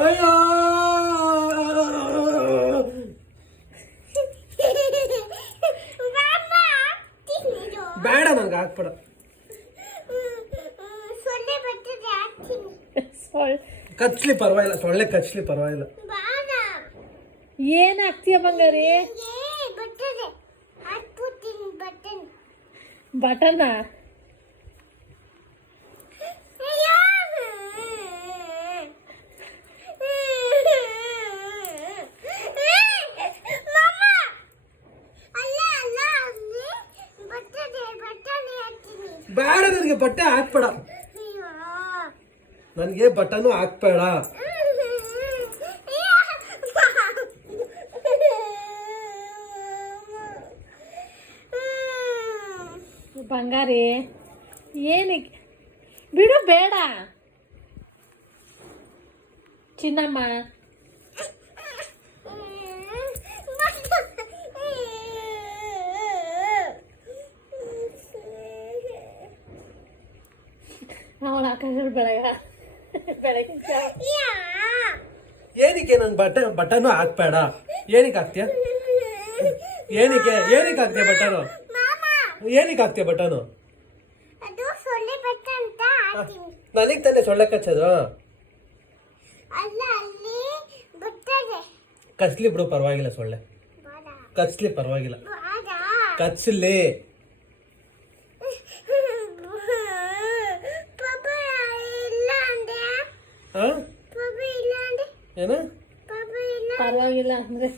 ஐயோ ಬೇಡ ನನಗೆ ಹಾಕ್ಬೇಡ ಕಚ್ಲಿ ಪರವಾಗಿಲ್ಲ ಸೊಳ್ಳೆ ಕಚ್ಲಿ ಪರವಾಗಿಲ್ಲ ಏನ್ ಹಾಕ್ತೀಯ ಬಂಗಾರಿ ಬಟನಾ ಬೇಡ ನನಗೆ ಬಟ್ಟೆ ಹಾಕ್ಬೇಡ. ನನಗೆ ಬಟನು ಹಾಕ್ಬೇಡ. ಬಂಗಾರಿ ಏನಕ್ಕೆ? ಬಿಡು ಬೇಡ. ಚಿನ್ನಮ್ಮ ಅವಳ ಆಕಾಶ ಬೆಳಗ ಬೆಳಗಿನ ಜಾವ ಏನಕ್ಕೆ ನಂಗೆ ಬಟ್ಟೆ ಬಟನು ಹಾಕ್ಬೇಡ. ಏನಕ್ಕೆ ಹಾಕ್ತೀಯ? ಏನಕ್ಕೆ ಏನಕ್ಕೆ ಹಾಕ್ತೀಯ ಬಟನು ಏನಕ್ಕೆ ಹಾಕ್ತೀಯ ಬಟನು ನನಗೆ ತಾನೇ ಸೊಳ್ಳೆ ಕಚ್ಚೋದು. ಕಚ್ಲಿ ಬಿಡು ಪರವಾಗಿಲ್ಲ ಸೊಳ್ಳೆ. ಬಾಡ ಕಚ್ಲಿ ಪರವಾಗಿಲ್ಲ. ಬಾಡ ಕಚ್ಲಿ. ಹಾ? ಪಾಪ ಇಲ್ಲ ಅಂದೆ ಏನ? ಪಾಪ ಇಲ್ಲ ಪರವಾಗಿಲ್ಲ ಅಂದ್ರೆ